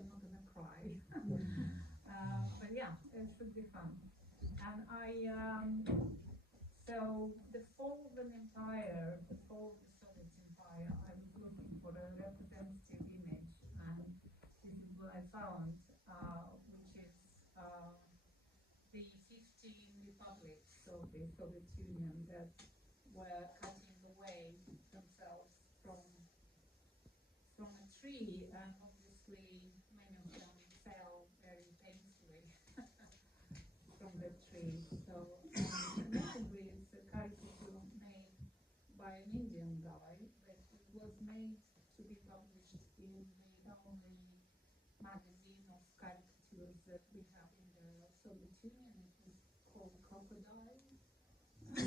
I'm not gonna cry. But yeah, it should be fun. And so the fall of an empire, the fall of the Soviet Empire, I was looking for a representative image, and this is what I found, which is the 15 republics of the Soviet Union that were cutting away themselves from a tree, and obviously many of them fell very painfully from the tree. So admittedly, it's a caricature made by an Indian guy, but it was made to be published in the only magazine of caricatures that we have in the Soviet Union. It was called Crocodile. They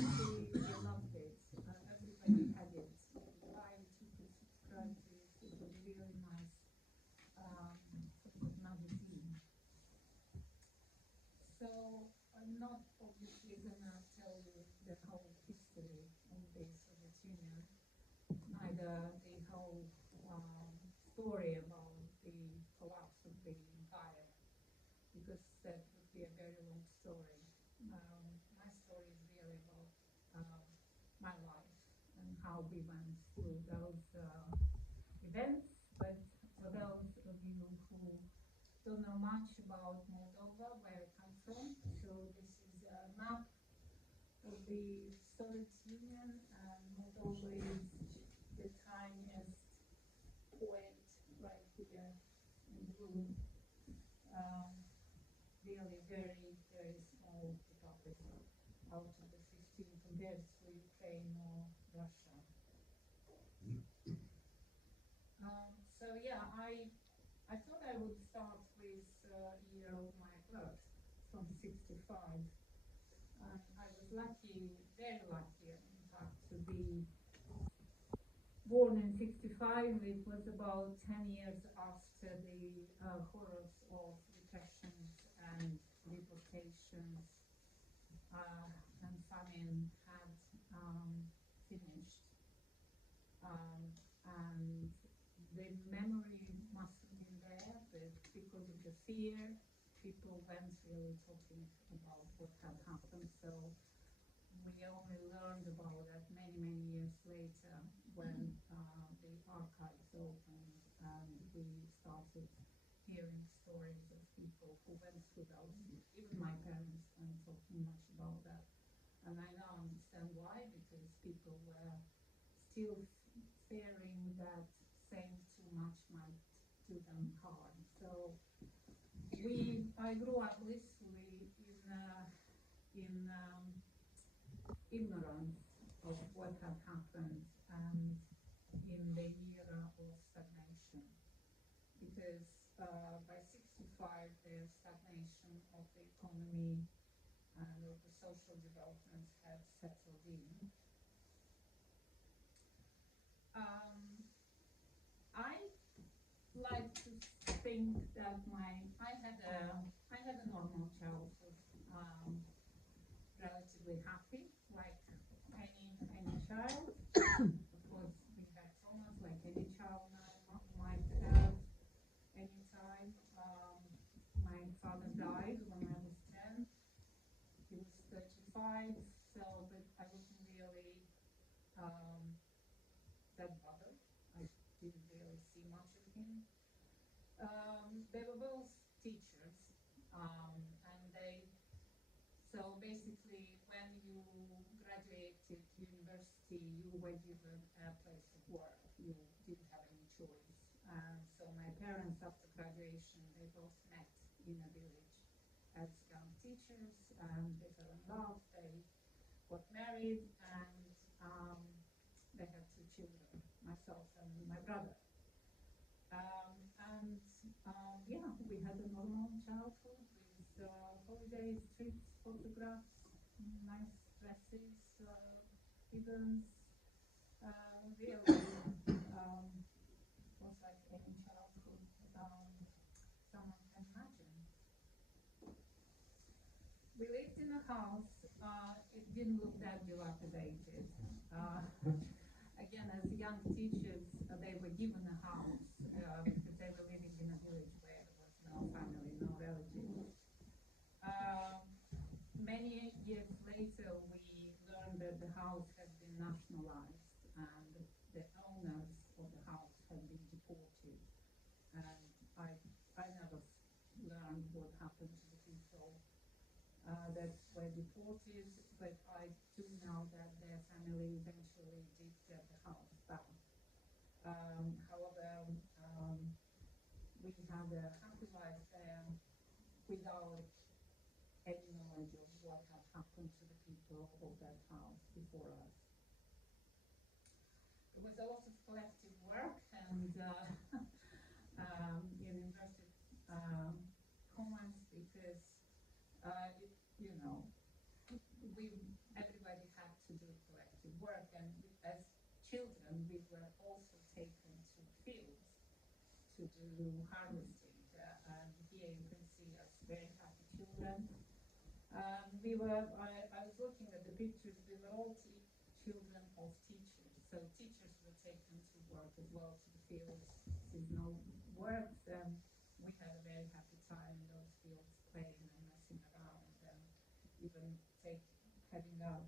loved it. Everybody had it. You could buy it, you could subscribe to it. It was a really nice sort of magazine. So I'm not obviously gonna tell you the whole history of the Soviet Union, neither the whole story about the collapse of the empire, because that would be a very long story. My story is really about my life and how we went through those events. But for those of you who don't know much about Moldova, where I come from, so this is a map of the Soviet Union, and Moldova is the tiniest point right here in blue. Really very, very small republic out of the 15 compared to Ukraine or Russia. So yeah, I thought I would start with year of my birth, from 65. I was lucky, very lucky, in fact, to be born in 65. It was about 10 years after the horrors of repressions and deportations and famine had finished. And the memory must have been there, but because of the fear, people weren't really talking about what had happened. So we only learned about that many, many years later when the archives opened and we started hearing stories of people who went through those. Even my parents weren't talking much about that. And I now understand why, because people were still fearing that saying too much might do them harm. So I grew up literally in ignorance of what had happened and in the era of stagnation. Because by 65, the stagnation of the economy and of the social developments had settled in. I like to think that I had a normal childhood, relatively happy, like any child. Of course, we had traumas like any child might have any time. My father died when I was 10. He was 35, so but I wasn't really that bothered. I didn't really see much of him. They were both teachers, and so basically when you graduated university, you were given a place of work. You didn't have any choice. So my parents, after graduation, they both met in a village as young teachers, and they fell in love. They got married, and they had 2 children, myself and my brother. Yeah, we had a normal childhood with holidays, trips, photographs, nice dresses, events. Really, was like any childhood someone can imagine. We lived in a house. It didn't look that dilapidated. Again, as young teachers, they were given a house because they were living in a village where house has been nationalized and the owners of the house have been deported. And I never learned what happened to the people that were deported, but I do know that their family eventually did get the house back. However, we had a happy life there without any knowledge of what had happened to the people of that house before us. There was a lot of collective work and in inverted commas because you know, everybody had to do collective work, and as children we were also taken to fields to do harvesting. And here you can see us very happy children. I was looking at the pictures, we were all children of teachers. So teachers were taken to work as well to the fields, seasonal work. We had a very happy time in those fields, playing and messing around, and even having our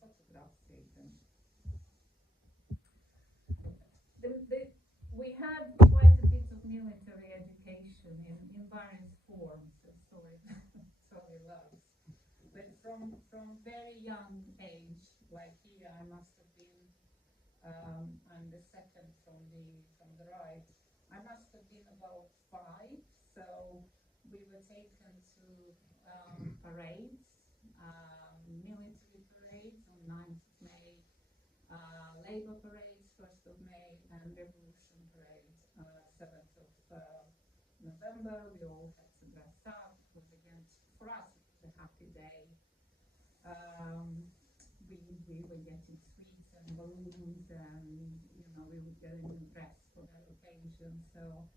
photographs taken. We had quite a bit of military education in various forms. Sorry, sorry, loves. But from very young age, like here, I must have been, and the second from the right, I must have been about 5. So we were taken to parades, military parades on 9th of May, Labour parades 1st of May, and Revolution parade 7th of November. We all had to dress up. It was again, for us, it was a happy day. We were getting sweets and balloons, and we were getting dressed for that occasion. So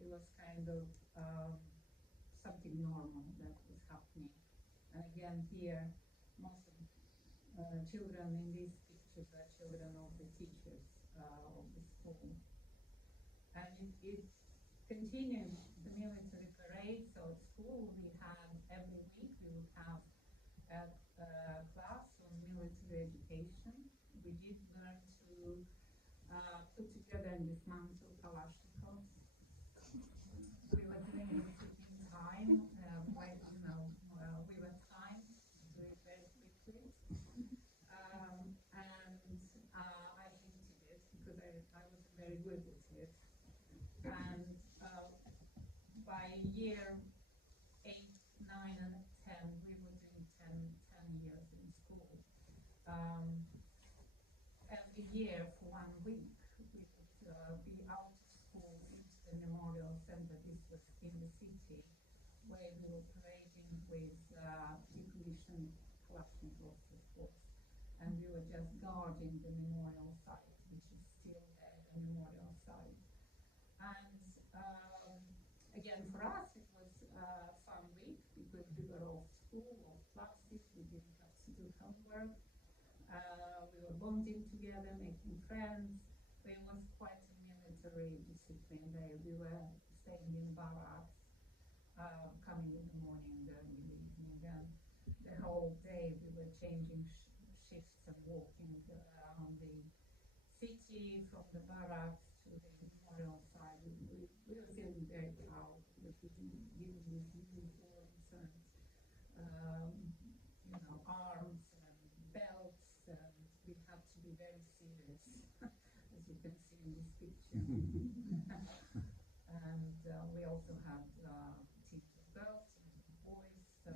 it was kind of something normal that was happening. And again, here, most of children in these pictures are children of the teachers of the school. And it continued the military parade. So at school, we had every week we would have a class on military education. We did learn to put together and dismantle Kalashnikovs. We were doing it in time. We were timed to do it very quickly. And I hated it because I wasn't very good at it. And by year 8, 9, and 10, we were doing 10 years in school. Every year for 1 week, we would be out of school into the memorial center. This was in the city, where we were parading with decommissioned Kalashnikovs, of course. And we were just guarding the memorial site, which is still there, the memorial site. And again, for us, it was a fun week because we were off school, off classes, we didn't have to do homework. We were bonding together, making friends. But it was quite a military discipline there. We were staying in barracks, coming in the morning, going in the evening, and the whole day we were changing shifts and walking around the city from the barracks to the memorial side. We were feeling very proud because we didn't use uniforms and arms and belts, and we had to be very serious, as you can see in this picture. And we also had teams of girls, teams of boys. So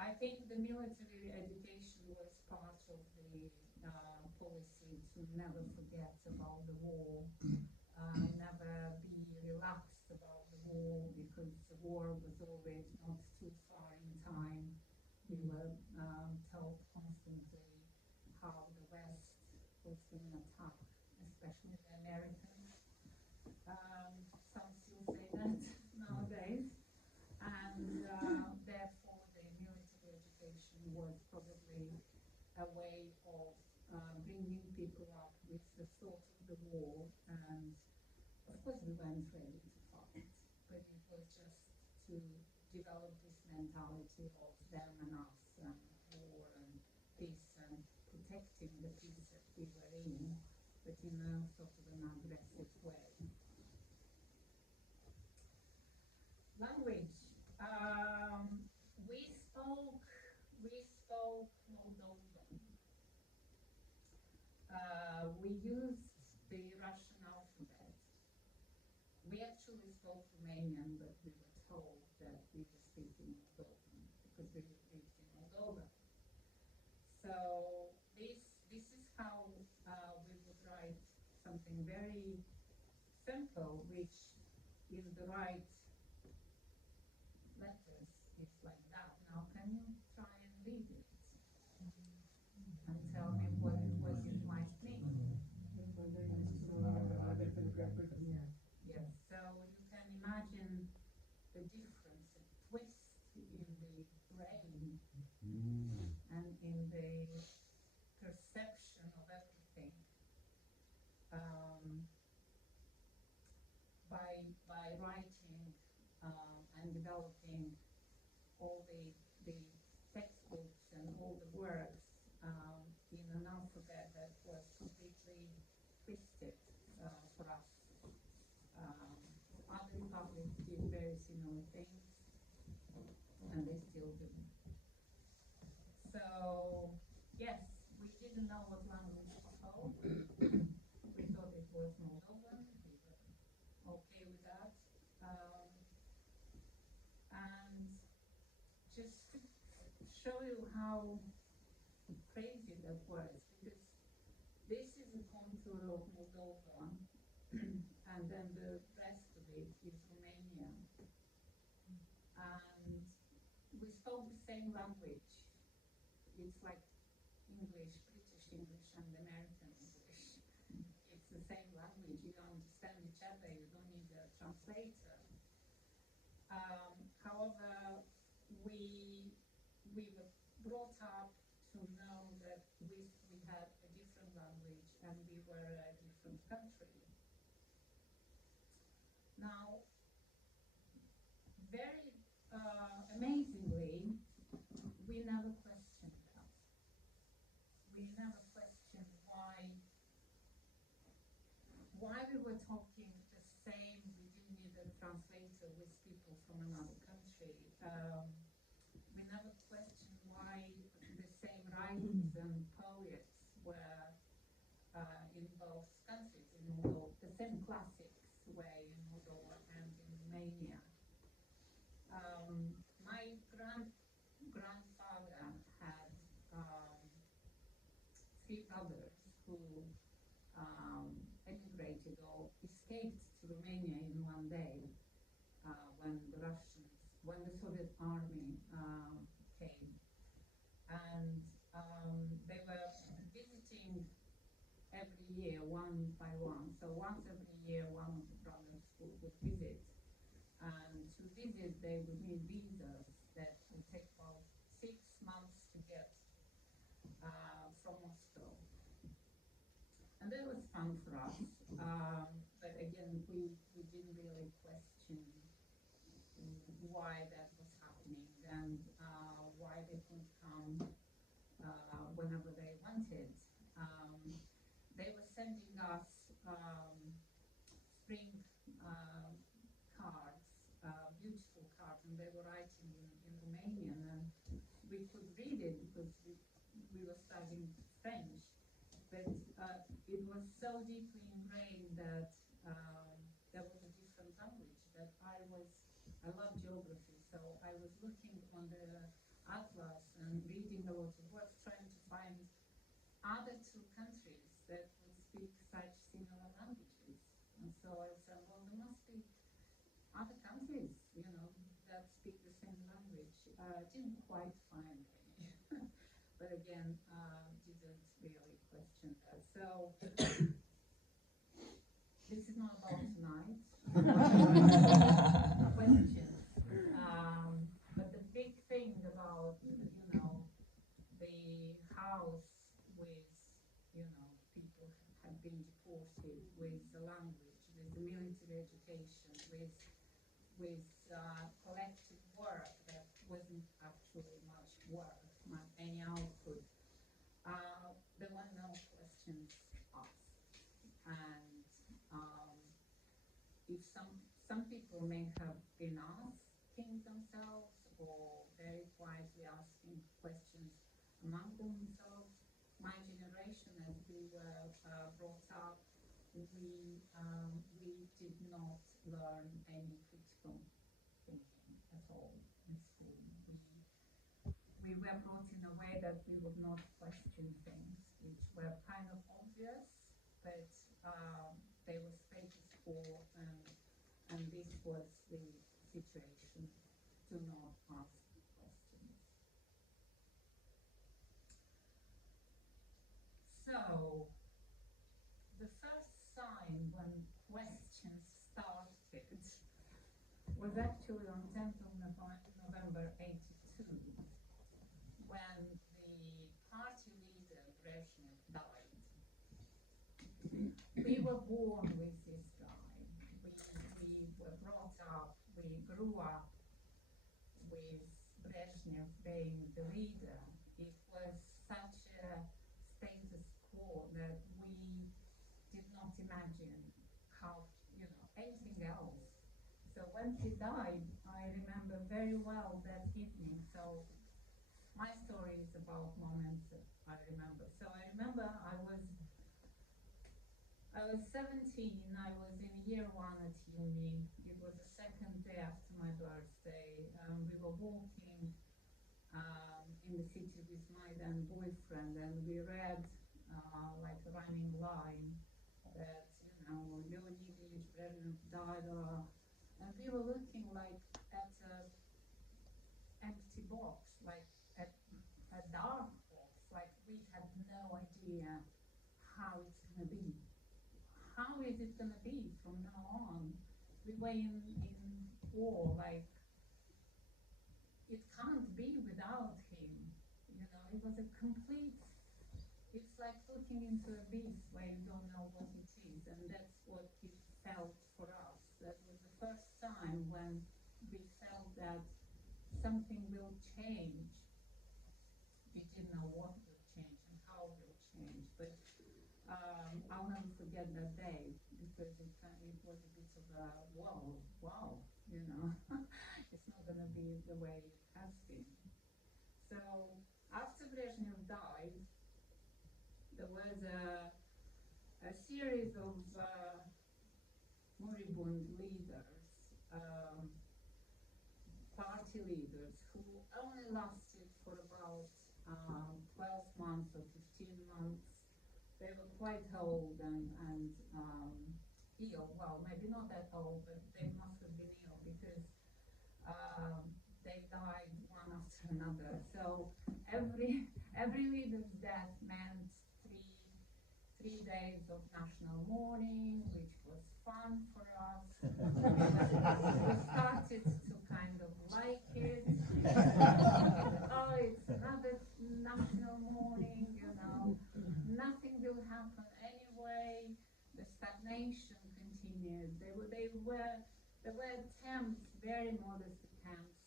I think the military education was part of the policy to never forget about the war, never be relaxed about the war, because the war was always not too far in time. We were told constantly how the West was going to attack, especially the Americans. Some still say that nowadays. And therefore the military education was probably a way of bringing people up with the thought of the war. And of course we weren't ready to fight, but it was just to develop this mentality of them and us, and war and peace and protecting the peace that we were in, but in a sort of an aggressive way. Language. We spoke Moldovan. We used the Russian alphabet. We actually spoke Romanian, but we were told that we were speaking Moldovan because we lived in Moldova. So this is how we would write something very simple, which in the right letters is like that. Now, can you try and read it and tell me what it might mean? Yes, so you can imagine the difference, the twist in the brain and in the perception of everything by writing and developing all the textbooks and all the works in an alphabet that was completely twisted for us. Other republics did very similar things, and they still do. So, yes, we didn't know what language to call. We thought it was Moldovan. We were okay with that. And just to show you how crazy that was, because this is a contour of Moldova, and then the rest of it is Romania. And we spoke the same language. It's like English, British English, and American English. It's the same language. You understand each other. You don't need a translator. However, we were brought up to know that we had a different language and we were a different country. Now, very amazingly, we never questioned that. We never questioned why we were talking the same. We didn't need a translator with people from another country. We never questioned why the same writers and poets were in both countries, in Moldova, the same classics were in Moldova and in Romania. My grandfather had three brothers who emigrated or escaped to Romania in one day when the Soviet army came, and they were visiting every year, one by one. So once every year, one of the brothers would visit, and to visit they would need visas that would take about 6 months to get from Moscow. And that was fun for us, but again, we didn't really question why that was happening and why they couldn't come whenever they wanted. They were sending us spring cards, beautiful cards, and they were writing in Romanian, and we could read it because we were studying French. But it was so deeply ingrained that there was a different language that I love geography, so I was looking on the atlas and reading a lot of works, trying to find other two countries that would speak such similar languages. And so I said, well, there must be other countries, that speak the same language. Didn't quite find any, but again, didn't really question that. So this is not about tonight. Questions. But the big thing about, the house with, people have been deported, with the language, with the military education, with collective work that wasn't actually much work, not any output. there were no questions asked. And if some people may have been asking themselves or very quietly asking questions among themselves, my generation, as we were brought up, we did not learn any critical thinking at all in school. We were brought in a way that we would not question things which were kind of obvious, but they were status quo, and this was the situation. Do not ask questions. So, the first sign when questions started was actually on 10th of November 82, when the party leader Brezhnev died. We were born with this guy. We were brought up, we grew up with Brezhnev being the leader. It was such a status quo that we did not imagine how, anything else. So when he died, I remember very well that evening. So my story is about moments that I remember. So I remember I was 17, I was in year 1 at uni. It was the second day after my birthday. We were walking in the city with my then boyfriend, and we read like a running line that, Leonid Ilyich Brezhnev died, and we were looking like at an empty box, like at a dark box, like we had no idea how it's going to be. How is it going to be from now on? We were in awe, like it can't be without him. It was a complete, it's like looking into a abyss where you don't know what it is, and that's what it felt for us. That was the first time when we felt that something will change. We didn't know what will change and how it will change, but I'll never forget that day, because it was a bit of a wow, it's not going to be the way it has been. So after Brezhnev died, there was a series of moribund leaders, party leaders, who only lasted for about 12 months or 15 months. They were quite old and ill. Well, maybe not that old, but they must have been ill, because they died one after another. So every leader's death meant three days of national mourning, which was fun for us. We started to kind of like it. Oh, it's another national mourning, nothing will happen anyway. The stagnation continued. There were attempts, very modest attempts,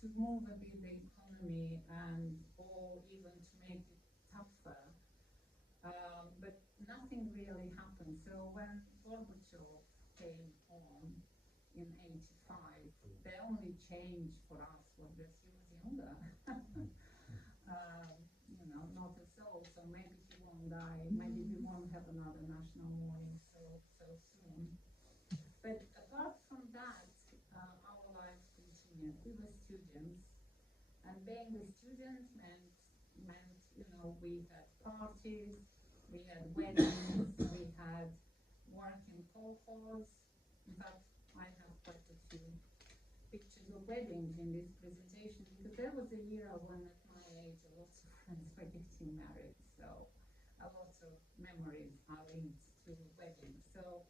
to move a bit the economy or even to make it tougher. But nothing really happened. So when Gorbachev came on in 85, the only change for us was that he was younger. Not a soul, so maybe he won't die, maybe we won't have another national mourning so soon. But apart from that, our lives continued. We were students, and being a student meant we had parties, we had weddings, we had work in kolkhoz. In fact, I have quite a few pictures of weddings in this presentation, because there was a year when at my age a lot of friends were getting married, so a lot of memories are linked to weddings. So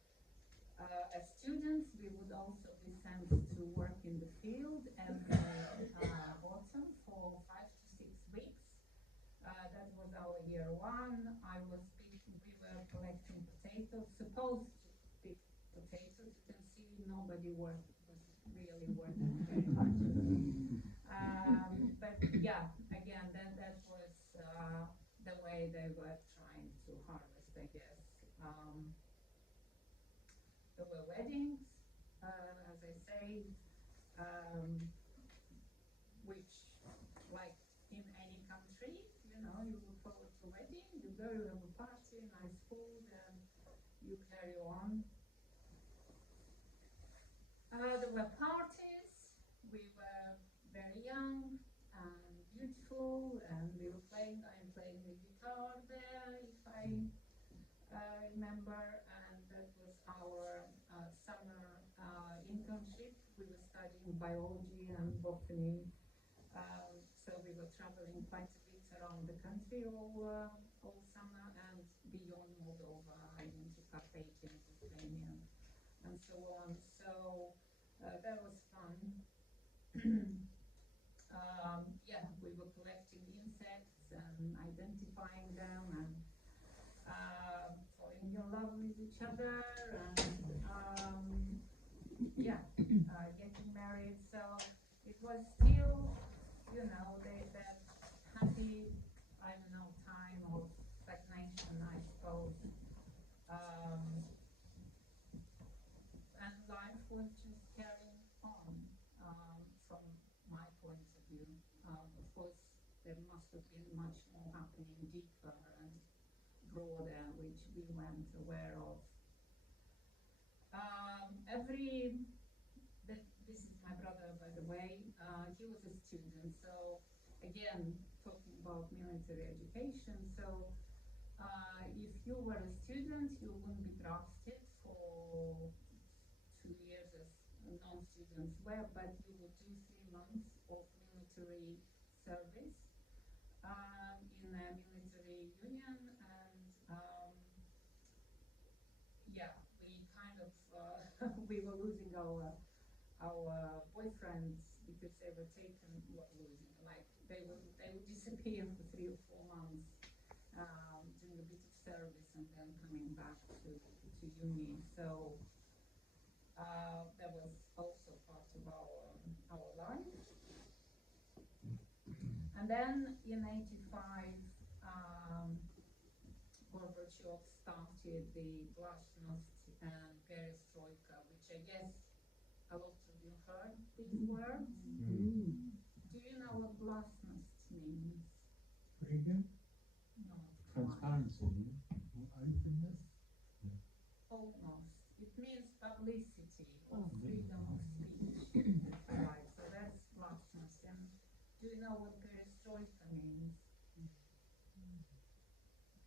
as students, we would also be sent to work in the field every autumn for 5 to 6 weeks. That was our year 1. We were collecting potatoes, supposed to pick potatoes. You can see nobody was really working very hard. But yeah, again, and then that was the way they were trying to harvest, I guess. There were weddings, as I say, which, like in any country, you know, you look forward to a wedding, you go, you have a party, nice food, and you carry on. There were parties, we were very young and beautiful, and we were playing, I'm playing the guitar there, if I remember, and that was our summer internship. We were studying biology and botany, so we were traveling quite a bit around the country all summer and beyond Moldova, into Carpathian, Ukrainian, and so on. So that was fun. Yeah, we were collecting insects and identifying them and falling in love with each other and yeah, getting married. So it was still, you know, that happy, I don't know, time of stagnation, I suppose. And life was just carrying on, from my point of view. Of course, there must have been much more happening deeper and broader, which we weren't aware of. This is my brother, by the way. He was a student, so again, talking about military education. So if you were a student, you wouldn't be drafted for 2 years as non-students were, but you would do 3 months of military service in a military union, and yeah, we kind of we were losing our boyfriends because they were taken, like they would disappear for 3 or 4 months, doing a bit of service and then coming back to uni. So that was also part of our life. And then in '85, Gorbachev started the glasnost and perestroika, which I guess a lot of you heard these words. Do you know what glasnost means? Freedom? No. Transparency? Openness? Almost. It means publicity or freedom of speech, if you like. So that's glasnost. And do you know what perestroika means?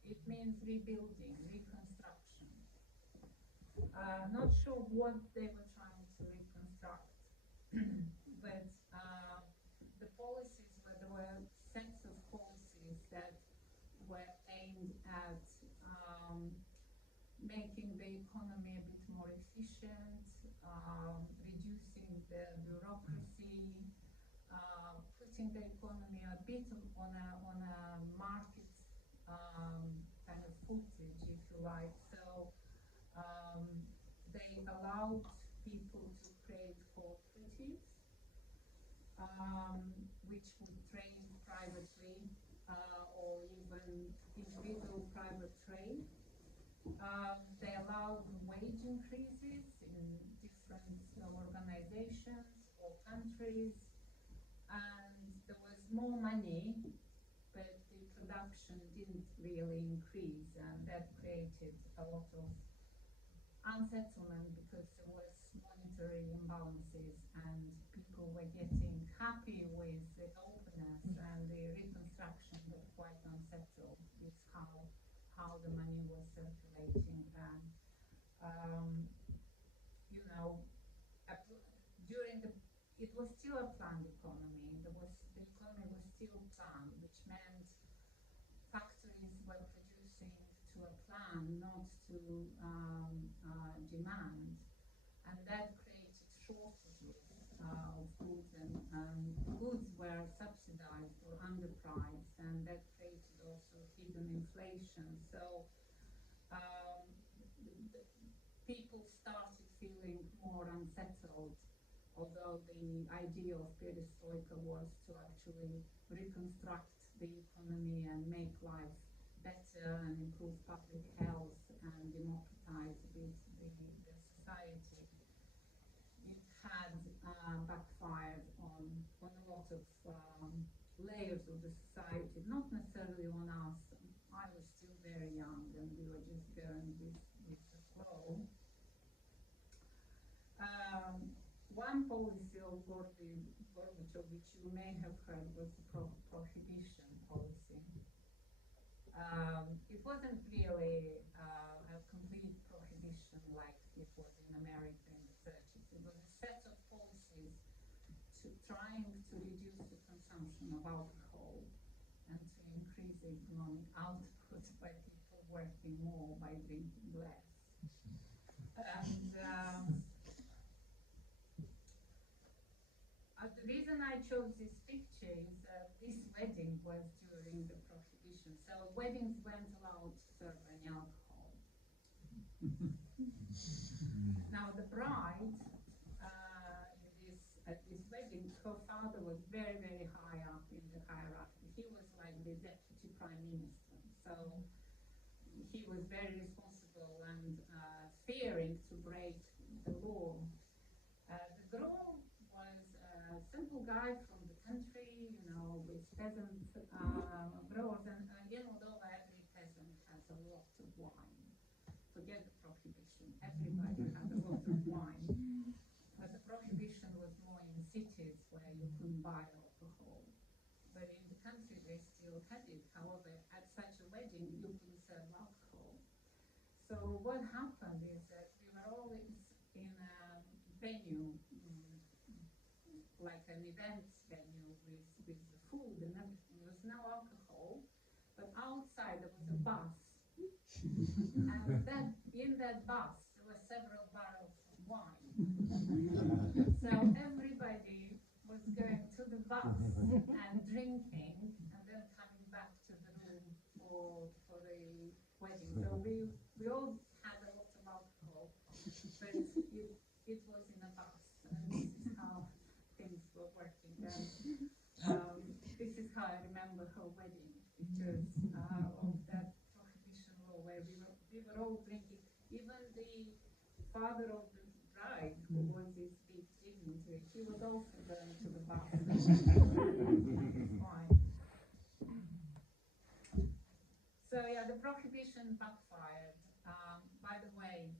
It means rebuilding, reconstruction. Not sure what they were trying to reconstruct, but the policies, there were sets of policies that were aimed at making the economy a bit more efficient, reducing the bureaucracy, putting the economy a bit on a market kind of footage, if you like. So they allowed people to create cooperatives, which would trade privately, or even individual private trade. They allowed wage increases in different organizations or countries, and there was more money, but the production didn't really increase, and that created a lot of unsettlement because there was monetary imbalances and people were getting happy with the openness and the reconstruction, but quite unsettled with how the money was circulating. And you know, it was still a planned economy. The economy was still planned, which meant factories were producing to a plan, not to demand, and that created shortages of goods, and goods were subsidized or underpriced, and that created also hidden inflation. So people started feeling more unsettled, although the idea of perestroika was to actually reconstruct the economy and make life better and improve public health and democratize a bit the society, it had backfired on a lot of layers of the society, not necessarily on us. I was still very young and we were just going with the flow. One policy of Gorbachev, which you may have heard, was the prohibition policy. It wasn't really a complete prohibition like it was in America in the 30s. It was a set of policies trying to reduce the consumption of alcohol and to increase the economic output by people working more by drinking less. And the reason I chose this picture is that this wedding was during the prohibition. So weddings weren't allowed to serve any alcohol. Now the bride at this wedding, her father was very, very high up in the hierarchy. He was like the deputy prime minister. So he was very responsible and fearing to break the law. The groom was a simple guy from the country, you know, with peasant growers. And in Moldova, every peasant has a lot of wine. Forget the prohibition. Everybody had a lot of wine. But the prohibition was more in cities where you couldn't buy alcohol. But in the country, they still had it. However, at such a wedding, you couldn't serve alcohol. So what happened is that we were always in a venue, like an events venue with the food and everything. There was no alcohol, but outside there was a bus. And that, in that bus, there were several barrels of wine. So everybody was going to the bus and drinking and then coming back to the room for the wedding. So we all had a lot of alcohol, but it was in a bus. And this is how things were working. And this is how I remember her wedding, because of that prohibition law where we were all drinking. Even the father of the bride, who was this big dignitary, he was also going to the bar. So yeah, the prohibition backfired. By the way,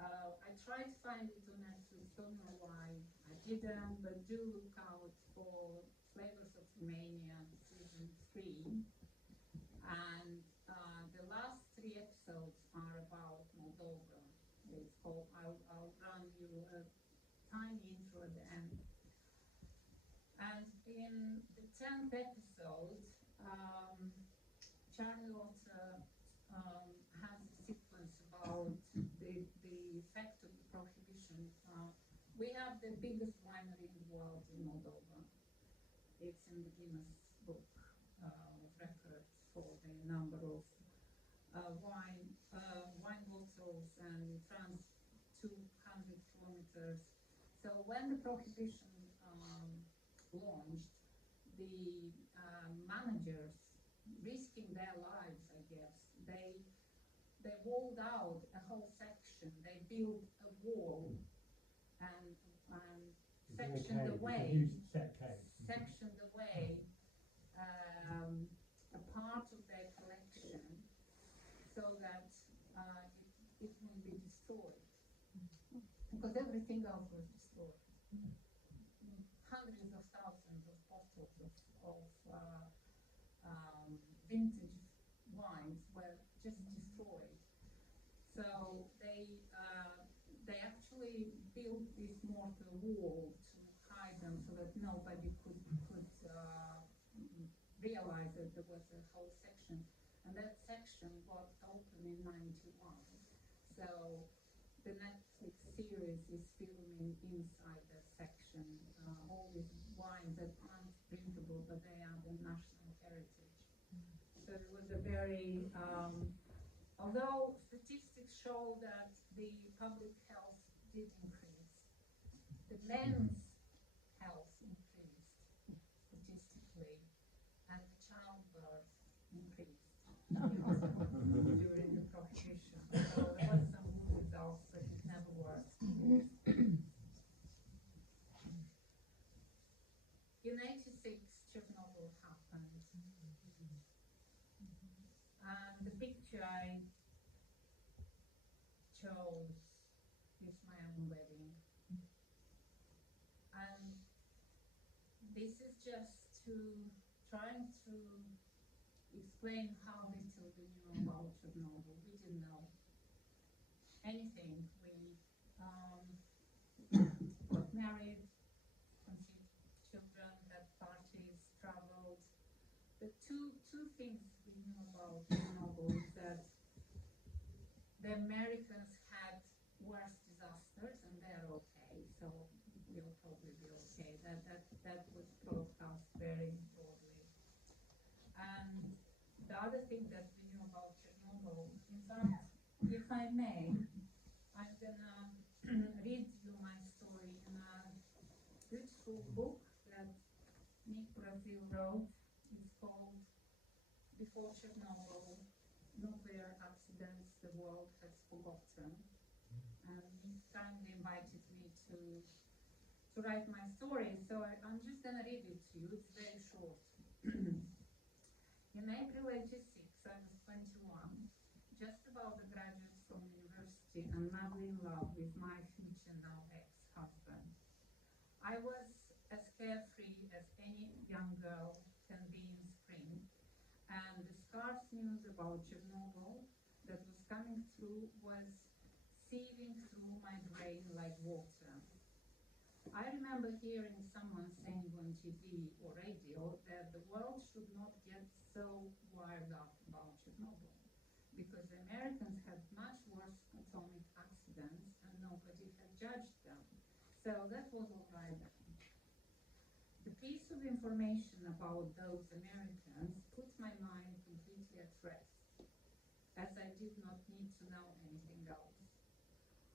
I tried to find it on Netflix, don't know why I didn't, but do look out for Flavors of Romania season 3. And the last 3 episodes are about Moldova. It's called, I'll run you a tiny intro at the end. And in the 10th episode, Charlotte has a sequence about the effect of the prohibition. We have the biggest winery in the world in Moldova. It's in the Guinness Book of Records for the number of wine bottles, and it runs 200 kilometers. So when the prohibition launched, the managers, risking their lives, I guess, they walled out a whole section. They built a wall and sectioned away a part of their collection so that it wouldn't be destroyed, because everything else was destroyed. Hundreds of thousands of bottles of vintage wines were just destroyed. So they actually built this mortar wall to hide them so that nobody could realize that there was a whole section. And that section was open in 91. So the Netflix series is filming inside that section. All these wines that aren't drinkable, but they are the national heritage. So it was a very, although statistics show that the public health did increase, the men's health increased statistically, and the child In '86, Chernobyl happened, and the picture I chose is my own wedding. And this is just trying to explain how little we knew about Chernobyl. We didn't know anything. We got married, conceived children, had parties, traveled. The two things we knew about Chernobyl is that the Americans had worse disasters and they're okay, so we'll probably be okay. That was broadcast very broadly. And the other thing that we knew about Chernobyl, in fact, if I may, I'm gonna read you my story in a beautiful book that Nick Brazil wrote. It's called Before Chernobyl, Nuclear Accidents the World Has Forgotten. And he kindly invited me to write my story, so I'm just gonna read it to you. It's very short. In April '86, I was 21, just about to graduate from university and madly in love with my future now ex-husband. I was as carefree as any young girl can be in spring, and the scarce news about Chernobyl that was coming through was seething through my brain like water. I remember hearing someone saying on TV or radio that the world should not get so wired up about Chernobyl because the Americans had much worse atomic accidents and nobody had judged them. So that was all right then. The piece of information about those Americans put my mind completely at rest, as I did not need to know anything else.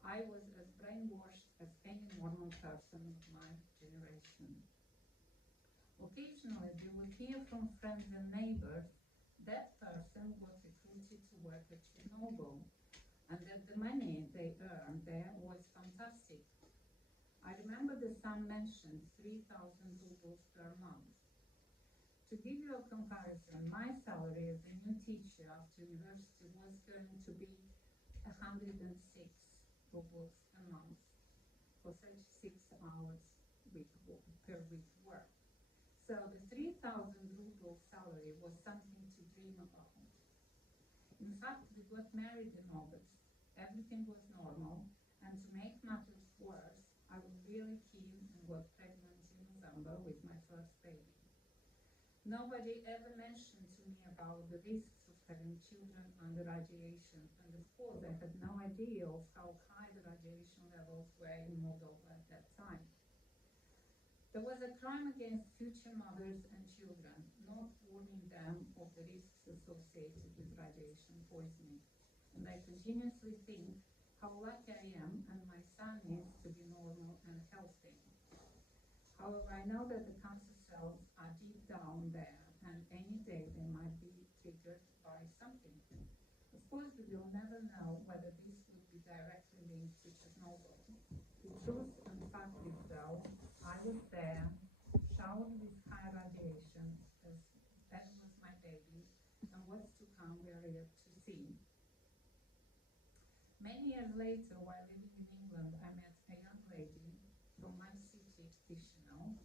I was as brainwashed as any normal person of my generation. Occasionally, we would hear from friends and neighbors that person was recruited to work at Chernobyl, and that the money they earned there was fantastic. I remember the sum mentioned, 3,000 rubles per month. To give you a comparison, my salary as a new teacher after university was going to be 106 rubles a month for 36 hours per week work. So the 3,000 ruble salary was something to dream about. In fact, we got married in August. Everything was normal, and to make matters worse, I was really keen and got pregnant in November with my first baby. Nobody ever mentioned to me about the risks of having children under radiation, and of course I had no idea of how high the radiation levels were in Moldova at that time. There was a crime against future mothers and children, not warning them of the risks associated with radiation poisoning. And I continuously think how lucky I am and my son is to be normal and healthy. However, I know that the cancer cells are deep down there, and any day they might be triggered by something. Of course, we will never know whether this would be directly linked to Chernobyl. The truth and fact is, though, I was there, showered with high radiation, as was my baby, and what's to come we are yet to see. Many years later, while living in England, I met a young lady from my city, Chisinau,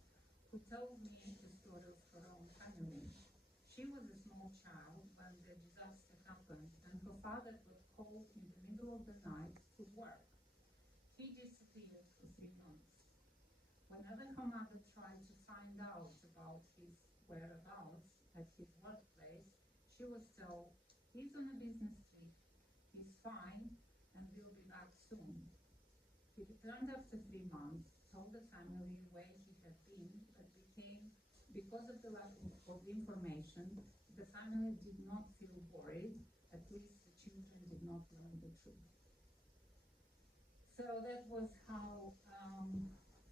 who told me the story of her own family. She was a small child when the disaster happened, and her father got called in the middle of the night to work. He disappeared for 3 months. Whenever her mother tried to find out about his whereabouts at his workplace, she was told, he's on a business trip, he's fine, and will be back soon. He returned after 3 months, told the family where he had been, but because of the lack of information, the family did not feel worried, at least the children did not learn the truth. So that was how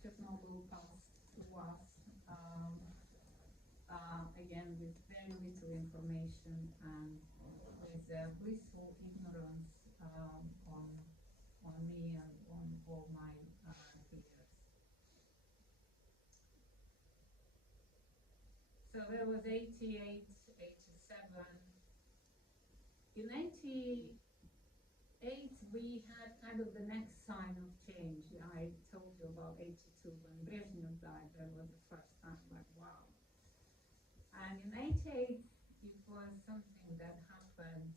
Chernobyl passed to us, again with very little information and with blissful ignorance on me and on all my So there was 88, 87. In 88, we had kind of the next sign of change. I told you about 82 when Brezhnev died. That was the first time, like, wow. And in 88, it was something that happened.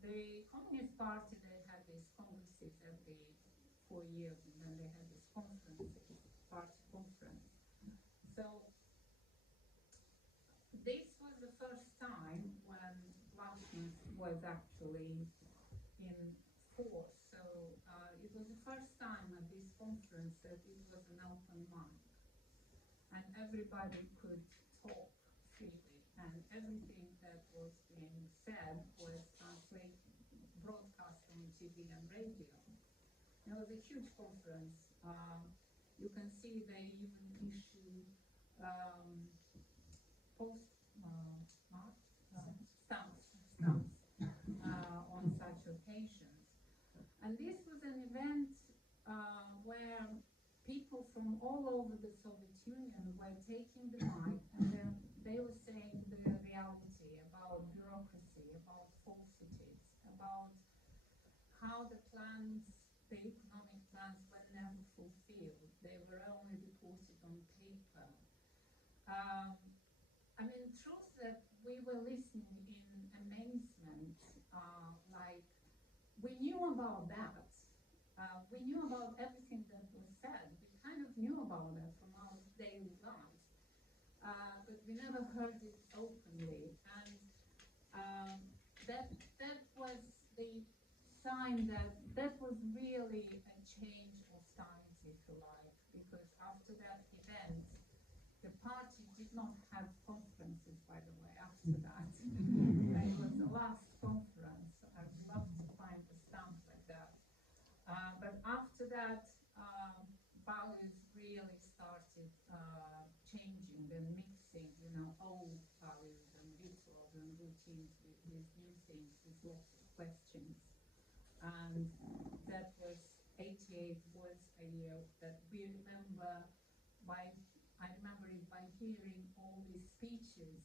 The Communist Party, they had these congresses every 4 years, and then they had these conferences, party conference. So this was the first time when glasnost was actually in force. So it was the first time at this conference that it was an open mic, and everybody could talk freely, and everything that was being said was translated, broadcast on TV and radio. It was a huge conference. You can see they even issue post stamps on such occasions. And this was an event where people from all over the Soviet Union were taking the mic, and then they were saying the reality about bureaucracy, about falsities, about how the plans, the economic plans were never fulfilled. They were only reported on paper. I mean, truth that we were listening in amazement, like we knew about that. We knew about everything that was said. We kind of knew about that from our daily life, but we never heard it openly. And that was the sign that was really a change of times, if you like, because after that event, the party did not have conferences, by the way, after that. It was the last conference. I would love to find a stamp like that. But after that, values really started changing and mixing, old values and rituals and routines with new things, with lots of questions. And that was 88 was a year that we remember I remember it by hearing all these speeches,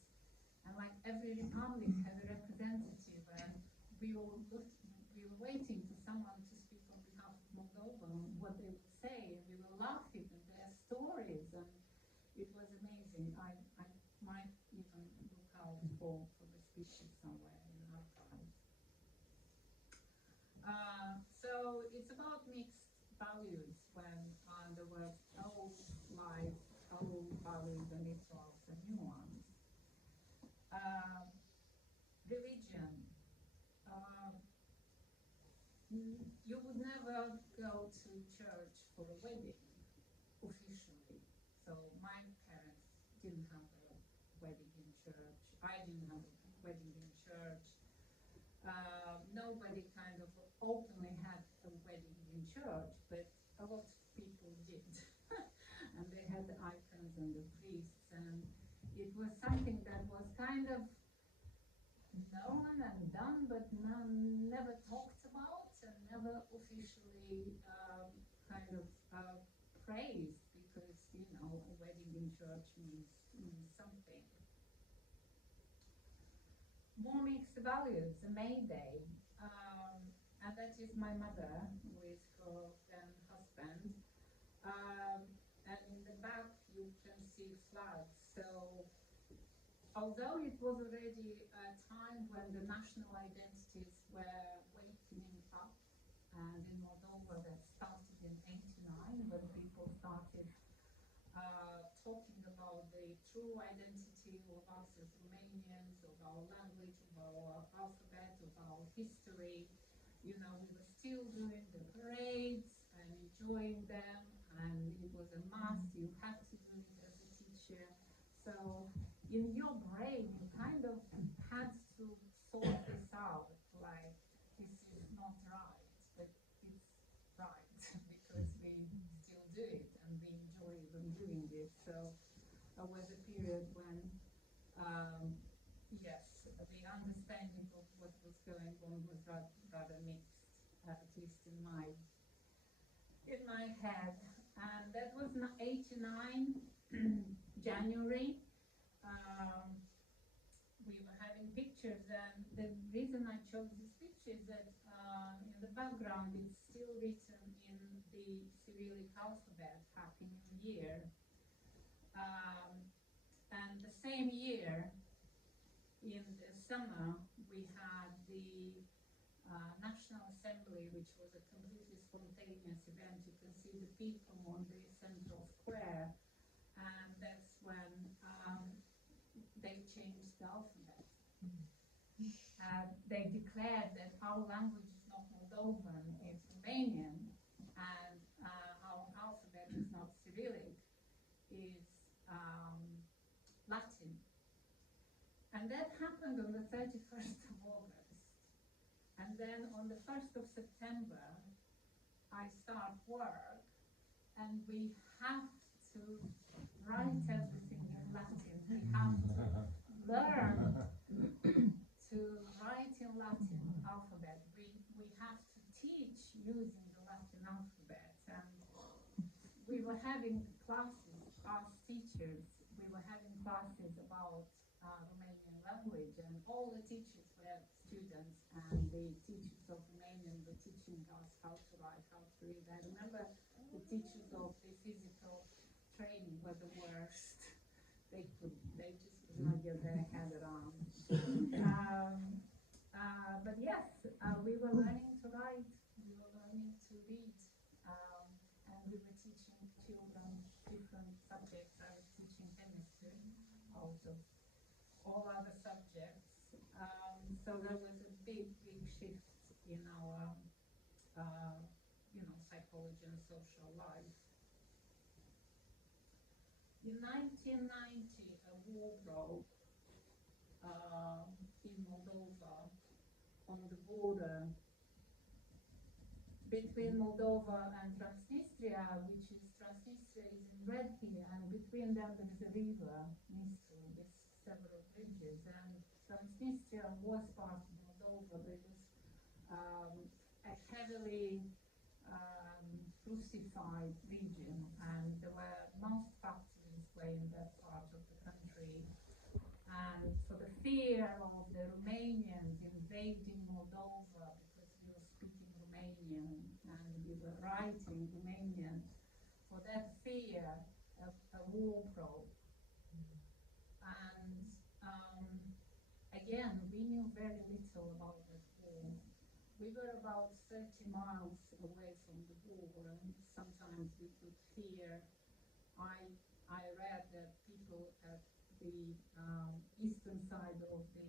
and like every republic had a representative, and we were waiting for someone to speak on behalf of Moldova and what they would say, and we were laughing at their stories, and it was amazing. I might even look out for the speeches somewhere in archives. So it's about mixed values when there were old life, old values and rituals and new ones. Religion. You would never go to church for a wedding, officially. So my parents didn't have a wedding in church. I didn't have a wedding in church. Nobody kind of openly had a wedding in church, but a lot of people did. And they had the icons and the priests, and it was something that was kind of known and done, but never talked about and never officially praised, because a wedding in church means something. More mixed values, a May Day, and that is my mother with her then husband. And in the back you can see flags. So although it was already a time when the national identities were waking up, and in Moldova that started in '89 when people started talking about the true identity of us as Romanians, of our language, of our alphabet, of our history. We were still doing the parades and enjoying them, and it was a must. You had to do it as a teacher. So in your brain, you kind of had to sort this out, like, this is not right, but it's right, because we still do it, and we enjoy even doing it. So there was a period when, yes, the understanding of what was going on was rather mixed, at least in my head. And that was 89, January. we were having pictures, and the reason I chose this picture is that in the background it's still written in the Cyrillic alphabet, Happy New Year. And the same year, in the summer, we had the National Assembly, which was a completely spontaneous event. You can see the people on the central square, and that's when they changed the alphabet. They declared that our language is not Moldovan, it's Romanian, and our alphabet is not Cyrillic, it's Latin. And that happened on the 31st of August. And then on the 1st of September, I start work, and we have to write everything in Latin. We have to learn to write in Latin alphabet. We have to teach using the Latin alphabet. And we were having classes, us teachers, we were having classes about Romanian language, and all the teachers were students, and the teachers of Romanian were teaching us how to write, how to read. I remember the teachers of the physical training were the worst. They just could not get their head around. But yes, we were learning to write, we were learning to read, and we were teaching children different subjects. I was teaching chemistry, also all other subjects. So there was a big shift in our, psychology and social life. In 1990, a war broke in Moldova, on the border between Moldova and Transnistria, which is Transnistria is in red here, and between them there is a river, Nistru, with several bridges. And Transnistria was part of Moldova, but it was a heavily Russified region, and there were most factories were in that part of the country. And for the fear of the Romanians invading Moldova, because we were speaking Romanian and we were writing Romanian, for that fear, a war broke. And again, we knew very little about that war. We were about 30 miles away from the war, and sometimes we could hear. I read that people at the eastern side of the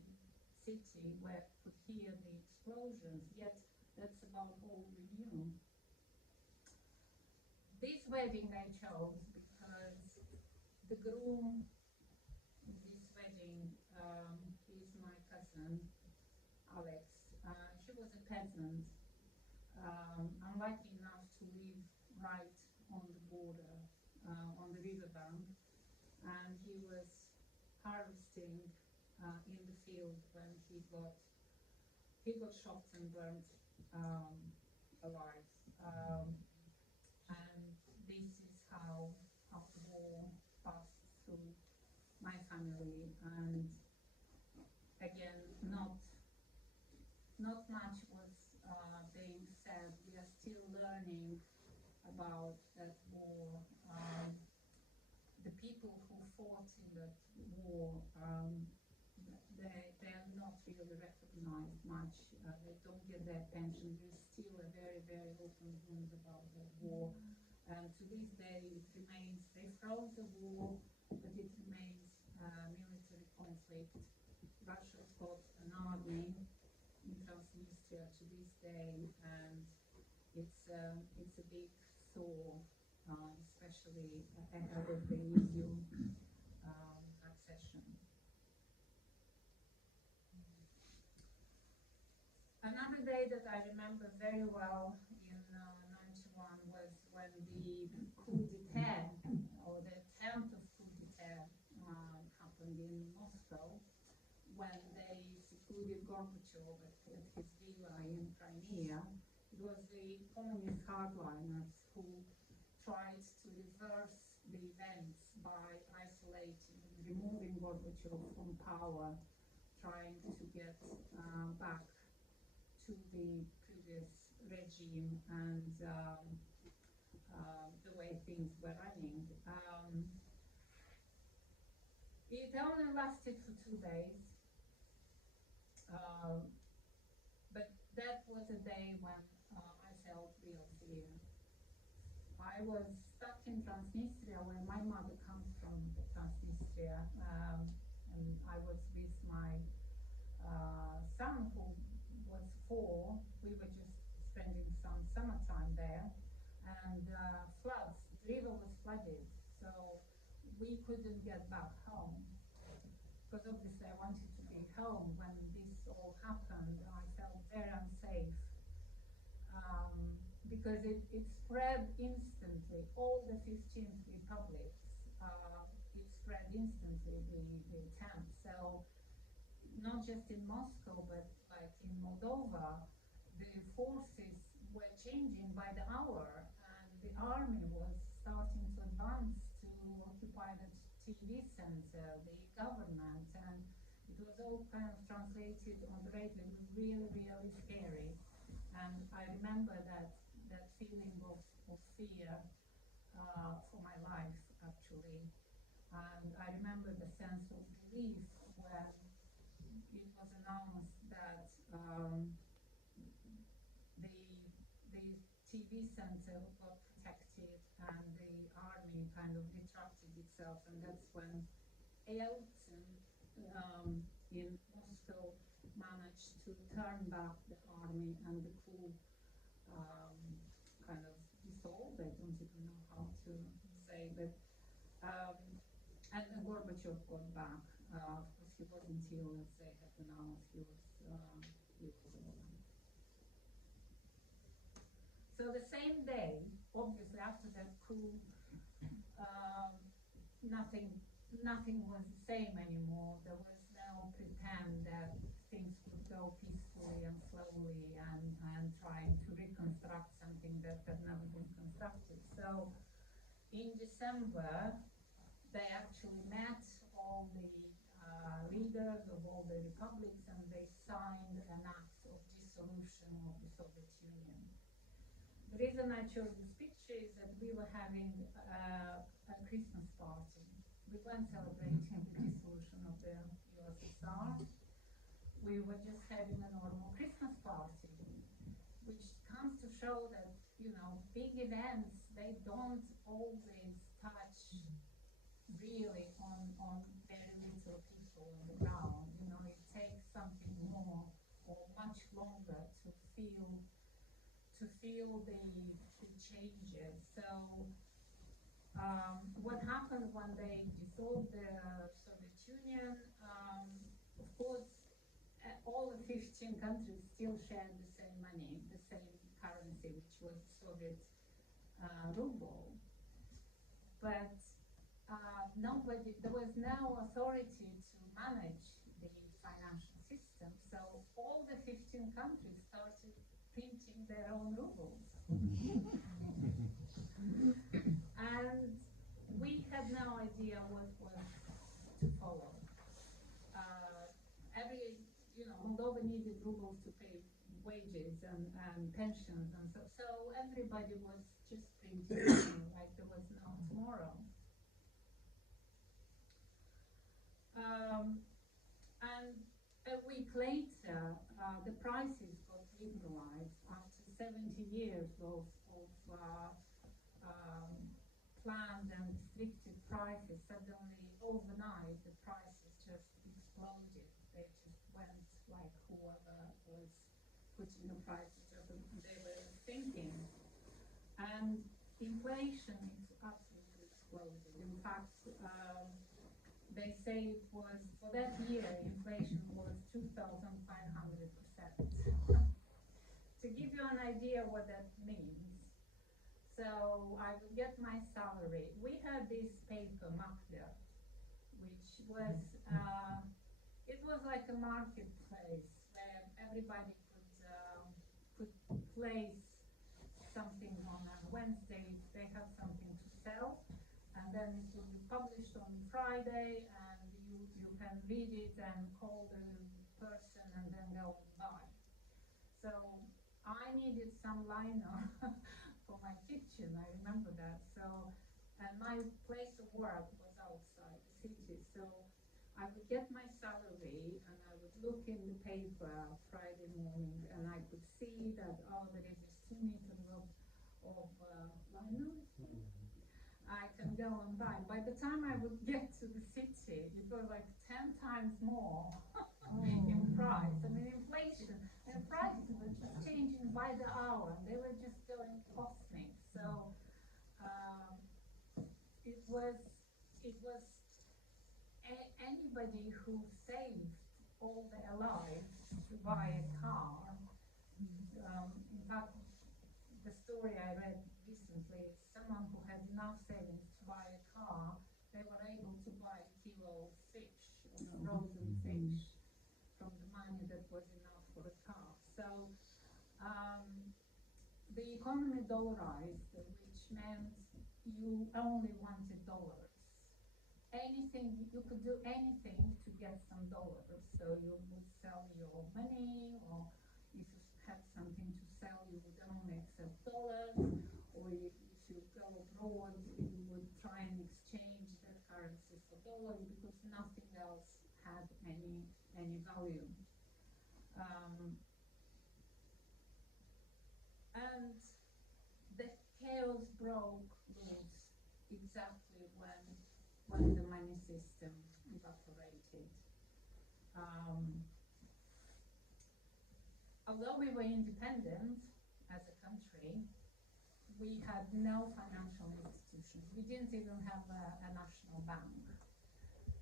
city could hear the explosions, yet that's about all we knew. This wedding I chose because the groom in this wedding is my cousin, Alex. She was a peasant. I'm lucky enough to live right on the border, on the riverbank, and he was harvesting in the field when he got shot and burnt alive. And this is how the war passed through my family. And again, not much was being said. We are still learning about that war. The people who fought in that war, they are not really recognized much. They don't get their pension. There's still a very, very open wound about that war. And to this day, it remains, they froze the war, but it remains military conflict. Russia's got an army in Transnistria to this day, and it's a big sore, especially ahead of the EU accession. Another day that I remember very well in '91 was when the coup d'etat, or the attempt of coup d'etat, happened in Moscow, when they secluded Gorbachev at his villa in Crimea. It was the communist hardliners who tried to reverse the events by isolating removing Gorbachev from power, trying to get back to the previous regime and the way things were running. It only lasted for 2 days, but that was a day when I felt real fear. I was stuck in Transnistria, where my mother comes from, Transnistria, and I was with my son, who was 4. We were just spending some summertime there, and floods. The river was flooded, so we couldn't get back home. Because obviously I wanted to be home when this all happened. I felt very unsafe. Because it spread instantly. All the 15th republics, it spread instantly, the attempt. So not just in Moscow, but like in Moldova, the forces were changing by the hour, and the army was starting to advance to occupy the TV center, the government, and it was all kind of translated on the radio. It was really, really scary. And I remember that feeling of fear for my life, actually. And I remember the sense of relief when it was announced that the TV center got protected and the army kind of retracted itself, and that's when Yeltsin in Moscow managed to turn back the army, and the coup kind of dissolved. I don't even know how to say, but and Gorbachev got back. Of course, he wasn't here, let's say, half an hour. He was gone. So the same day, obviously after that coup, nothing was the same anymore. There was no pretend that things could go peacefully and slowly and trying to reconstruct something that had never been constructed. So in December, they actually met all the leaders of all the republics, and they signed an act of dissolution of the Soviet Union. The reason I chose this picture is that we were having a Christmas party. We weren't celebrating the dissolution of the USSR. We were just having a normal Christmas party, which comes to show that, you know, big events, they don't always touch really on very little people on the ground. You know, it takes something more or much longer to feel the changes. So what happened when they dissolved the Soviet Union? Of course, all the 15 countries still shared the same money, the same currency, which was Soviet ruble. But there was no authority to manage the financial system. So all the 15 countries started printing their own rubles. And we had no idea what was to follow. Moldova needed rubles to pay wages and pensions, and so everybody was just printing like there was no tomorrow. And a week later, the prices got liberalized after 70 years of planned and restricted prices. Suddenly, overnight, the prices just exploded. They just went like whoever was putting the prices up, they were thinking. And inflation is absolutely exploded. In fact, they say it was, for that year, inflation was 2,500%. To give you an idea what that means, so I would get my salary. We had this paper, Makler, which was, it was like a marketplace where everybody could place something on a Wednesday if they have something to sell, and then it will be published on Friday, and you can read it and call the person and then go and buy. So I needed some liner for my kitchen, I remember that. So, and my place of work was outside the city, so I would get my salary and I would look in the paper Friday morning and I could see that, oh, there is just 2 meters of liner. I can go and buy. By the time I would get to the city, it was like 10 times more in price. I mean, inflation and prices were just changing by the hour. They were just going cosmic. So it was anybody who saved all their lives to buy a car. In fact, the story I read recently, someone who had enough savings to buy a car, they were able to buy a kilo of fish, frozen fish, from the money that was enough for a car. So the economy dollarized, which meant you only wanted dollars. Anything, you could do anything to get some dollars. So you would sell your money, or if you had something to sell, you would only accept dollars, or if you go abroad, you would try and exchange that currency for dollars because nothing else had any value. And the chaos broke loose exactly when the money system evaporated. Although we were independent as a country, we had no financial institutions. We didn't even have a national bank.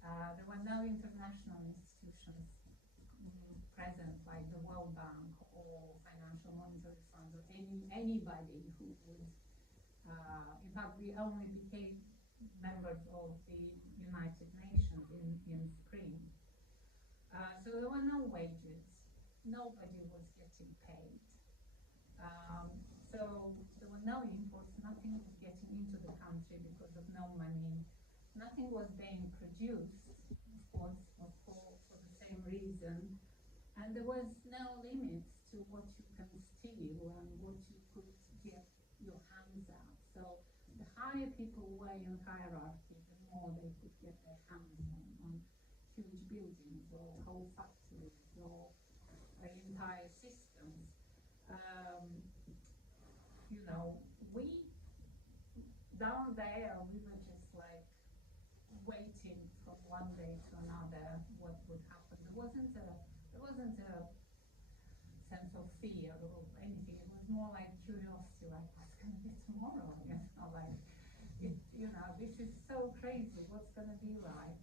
There were no international institutions present, like the World Bank or Financial Monetary Fund, or anybody who would. In fact, we only became members of the United Nations in spring. So there were no wages. Nobody was getting paid. So there were no imports. Nothing was getting into the country because of no money. Nothing was being produced, of course, for the same reason. And there was no limits to what you can steal and what you could get your hands at. So the higher people were in hierarchy, the more they could get their hands on huge buildings or whole factories or entire systems. You know, we down there, we were just like waiting from one day to another what would happen. There wasn't a sense of fear or anything. It was more like curiosity, like what's going to be tomorrow? You know, like this is so crazy. What's going to be like?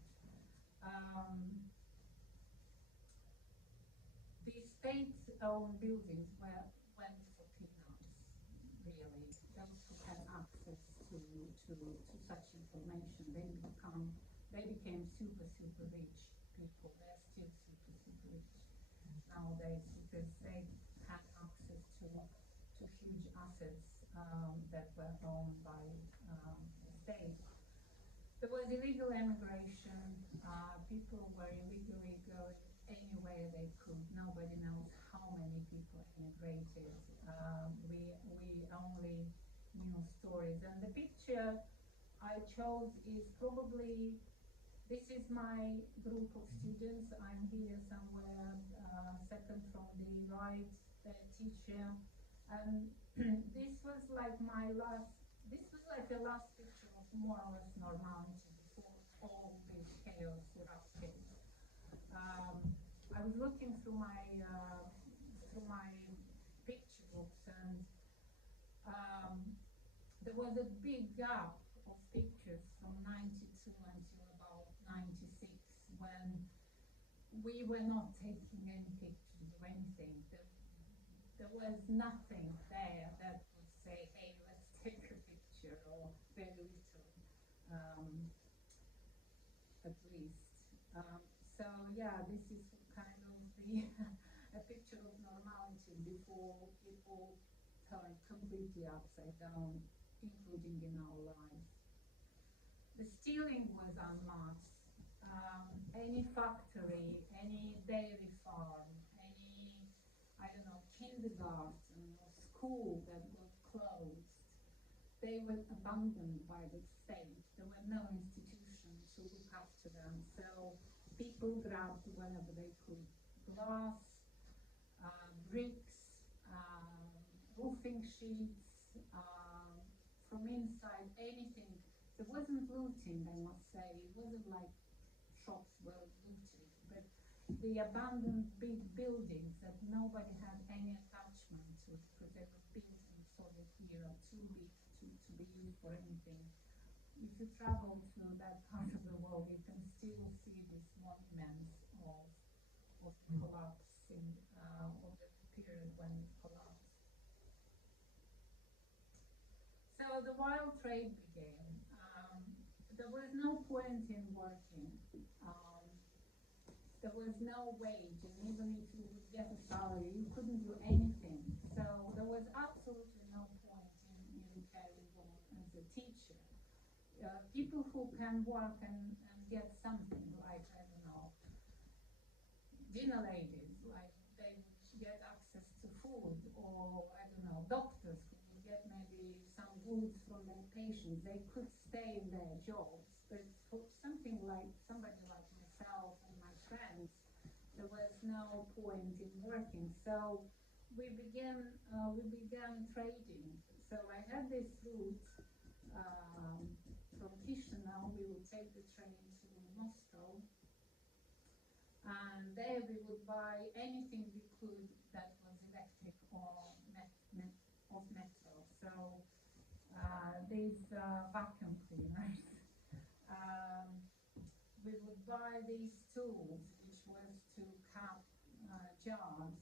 The state-owned buildings went for peanuts, really. Those who had access to such information, they became super rich people. They're still super rich nowadays because they had access to huge assets that were owned by the state. There was illegal immigration. People were illegally going anywhere they could. Nobody knows how many people immigrated. We only knew stories. And the picture I chose is probably, this is my group of students. I'm here somewhere, second from the right teacher. And this was like the last picture of more or less normality before all this chaos erupted. I was looking through my picture books, and there was a big gap of pictures from 92 until about 96, when we were not taking any pictures of anything. There was nothing there that would say, hey, let's take a picture, or very little, at least. So yeah, this is kind of a picture of normality before it all turned completely upside down, including in our lives. The stealing was en masse. Any factory, any dairy farm, any, I don't know, kindergarten or school that was closed, they were abandoned by the state. There were no institutions to look after them. So people grabbed whatever they could: glass, bricks, roofing sheets, from inside, anything. There wasn't looting, I must say. It wasn't like shops were looted, but the abandoned big buildings that nobody had any attachment to because they were built in the Soviet era, too big to be used for anything. If you travel to that part of the world, you can still see these monuments of collapsing, of the period when it collapsed. So the wild trade began. There was no point in working. There was no wage, and even if you would get a salary, you couldn't do anything. So there was absolutely no point in carrying on as a teacher. People who can work and get something, like, I don't know, dinner ladies, like they would get access to food, or I don't know, doctors who would get maybe some goods from their patients, they could stay in their jobs. But for something like somebody like myself and my friends, there was no point in working. So we began trading. So I had this route from Chisinau. We would take the train to Moscow, and there we would buy anything we could that was electric or of metal. So these vacuum cleaners. We would buy these tools, which was to cut jars.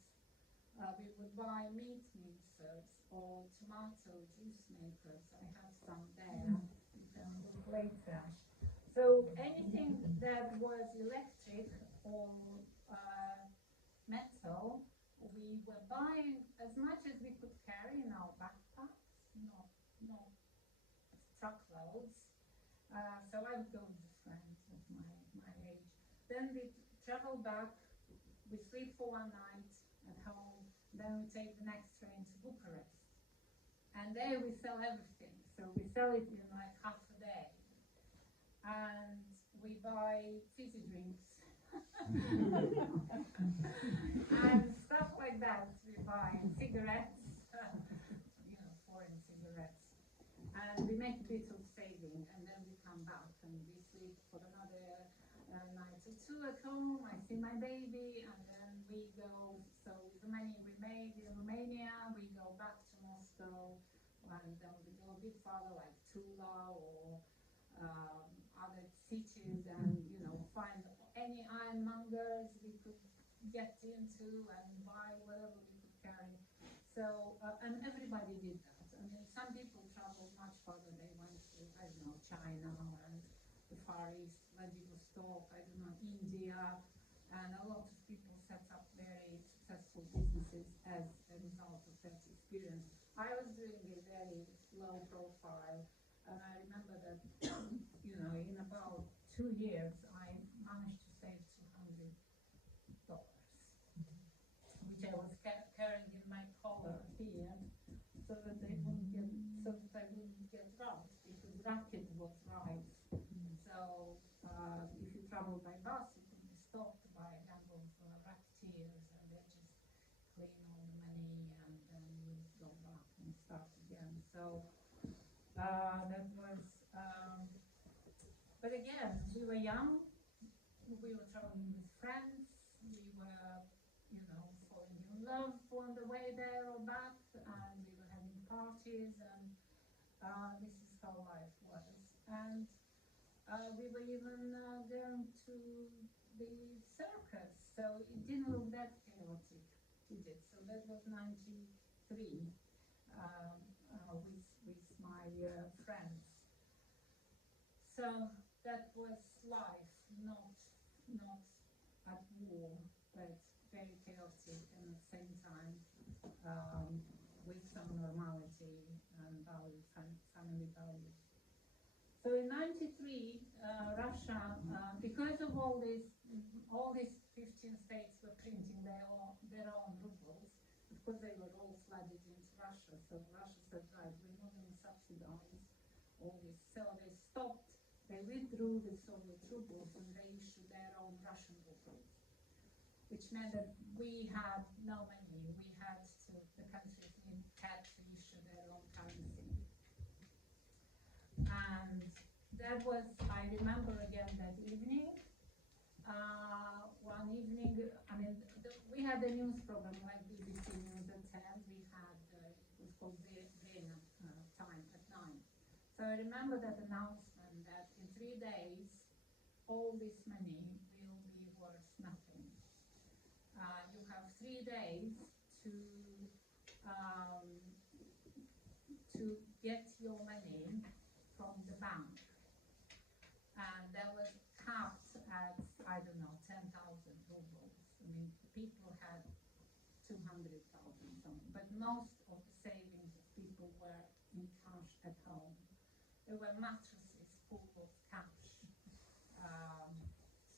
We would buy meat mixers or tomato juice makers. I have some there. You can look later. So anything that was electric or metal, we were buying as much as we could carry in our backpacks, not truckloads. So I would go with friends of my age. Then we travel back, we sleep for one night at home, then we take the next train to Bucharest. And there we sell everything. So we sell it in like half a day. And we buy fizzy drinks. And stuff like that. We buy cigarettes, foreign cigarettes. And we make a bit of saving, and then we come back and we sleep for another night or two at home. I see my baby, and then we go. So with the money we made in Romania, we go back to Moscow, and then we go a bit farther, like Tula or other cities, and find any ironmongers we could get into and buy whatever we could carry. So and everybody did that. I mean, some people traveled much further. They went to, I don't know, China and the Far East, Vladivostok, I don't know, India, and a lot of people set up very successful businesses as a result of that experience. I was doing a very low profile, and I remember that, in about 2 years, I managed to save $200, which I was carrying in my collar here, so that I wouldn't get robbed, because racket was rife. So if you travel by bus, you could be stopped by a gang of racketeers, and they just clean all the money, and then you go back and start again. So that was. But again, we were young. We were traveling with friends. We were, falling in love on the way there or back, and we were having parties, and this is how life was. And we were even going to the circus, so it didn't look that chaotic, did it? So that was 93 with my friends. So that was life, not at war, but very chaotic, and at the same time with some normality and values, family values. So in '93, Russia, because of all these 15 states were printing their own rubles, because they were all flooded into Russia. So Russia said, right, we're not going to subsidize all this. So they stopped, they withdrew the Soviet rubles and they issued their own Russian rubles, which meant that we had no money. The countries had to issue their own currency. And that was, I remember again that evening. One evening, I mean, we had a news program like BBC News at 10. We had, it was called Vienna time at 9. So I remember that announcement that in 3 days, all this money will be worth nothing. You have 3 days um, to get your money from the bank. And that was capped at, I don't know, 10,000 rubles. I mean, people had 200,000 something, but most of the savings of people were in cash at home. There were mattresses full of cash.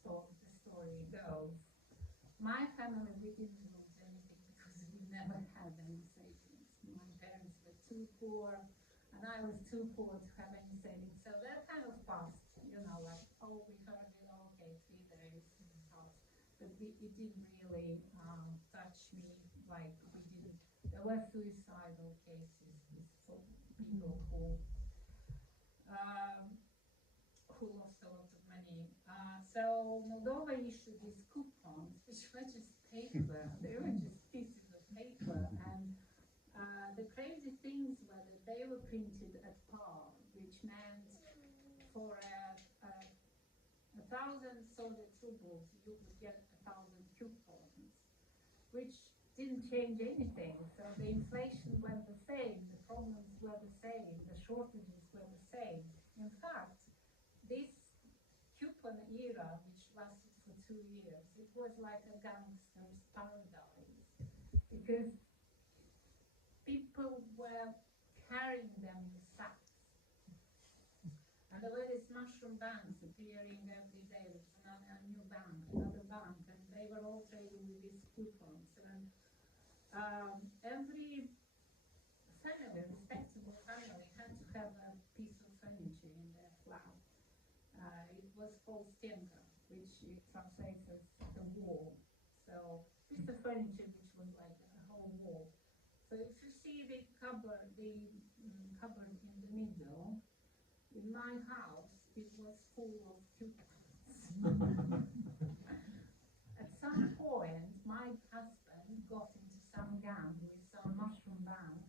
The story goes. My family, we didn't lose anything because we never had any savings. My parents were too poor, and I was too poor to have any savings. So that kind of passed, like, oh, we heard it, okay, 3 days and stuff. But it didn't really touch me, like, there were suicidal cases with people who lost a lot of money. So Moldova issued these coupons, which were just paper. They were just pieces of paper. And the crazy things were that they were printed at par, which meant for 1,000 Soviet rubles, you would get 1,000 coupons, which didn't change anything. So the inflation were the same, the problems were the same, the shortages were the same. In fact, this coupon era, which lasted for 2 years, it was like a gangster's paradise, because people were carrying them in sacks. And there were these mushroom banks appearing every day. There was another new bank, another bank, and they were all trading with these coupons. And every family, respectable family, had to have a piece of furniture in their flat. It was called stenka, which translates as the wall. So piece of furniture which was like a whole wall. So if you see the cupboard in the middle, in my house, it was full of coupons. At some point, my husband got into some gang with some mushroom band,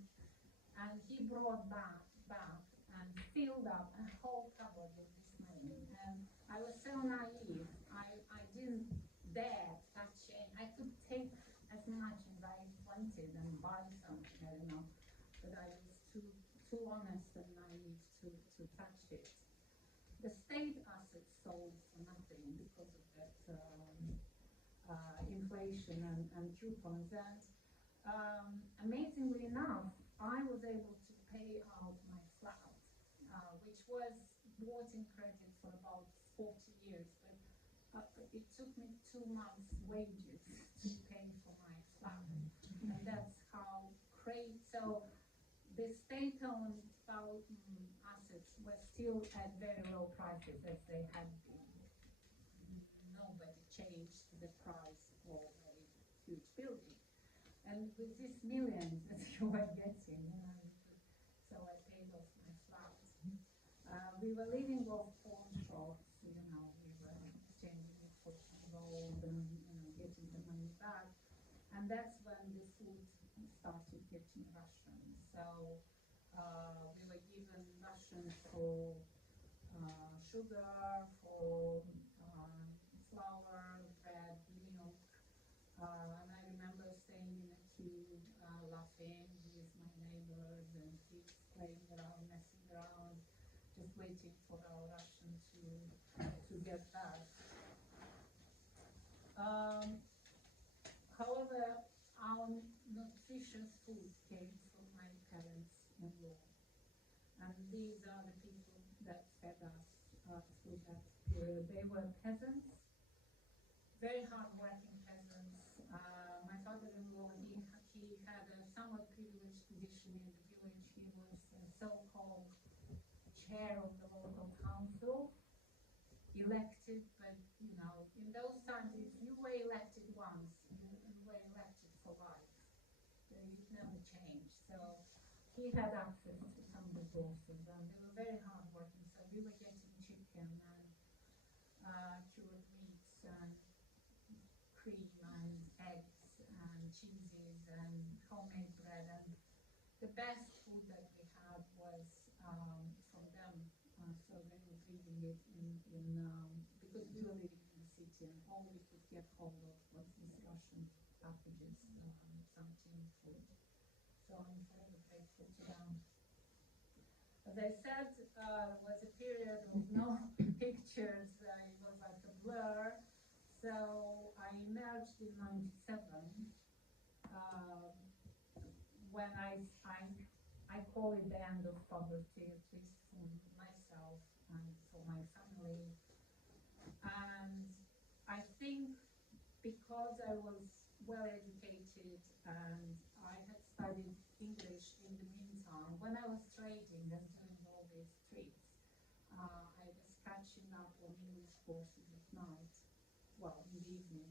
and he brought back and filled up a whole cupboard with this money. And I was so naive, I didn't dare touch it. I could take as much as I wanted and buy something, I don't know, but I was too honest and naive to touch it. The state assets sold for nothing because of that inflation and coupons. And amazingly enough, I was able to pay out my flat, which was bought in credit for about 40 years, but it took me 2 months' wages to pay for my flat. And that's how crazy. So the state-owned assets were still at very low prices as they had been. Nobody changed the price of a huge building. And with these millions that you were getting, so I paid off my flat. We were living off pawn shops, we were exchanging it for some gold and getting the money back. And that's when the food started getting Russian. So we were given Russian for sugar, for flour, bread, milk. And I remember staying in a queue, laughing with my neighbors and kids playing around, messing around, just waiting for our Russian to get back. However, our nutritious food came from my parents-in-law. And these are the people that fed us through that period. They were peasants, very hard-working peasants. My father-in-law, he had a somewhat privileged position in the village. He was a so-called chair of the local council, elected, but you know, in those times, if you were elected once, you were elected for life. You'd never change. So he had access to some resources, and they were very hardworking. So we were getting chicken and cured meats and cream and eggs and cheeses and homemade bread. And the best food that we had was from them. So they were bringing it because we were living in the city, and all we could get hold of was these Russian packages, some tin food. So I'm forever grateful to them. As I said, it was a period of no pictures. It was like a blur. So I emerged in '97 when I call it the end of poverty, at least for myself and for my family. And I think because I was well educated and I had studied English in the meantime, when I was trading and doing all these trips, I was catching up on English courses at night, well, in the evening.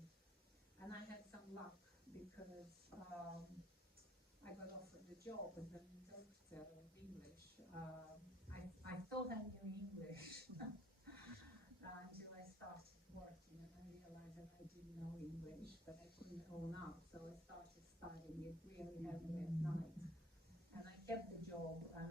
And I had some luck because I got offered a job as an interpreter of English. I thought I knew English until I started working, and I realized that I didn't know English, but I couldn't own up. So I started studying it really heavily at night. And I kept the job, and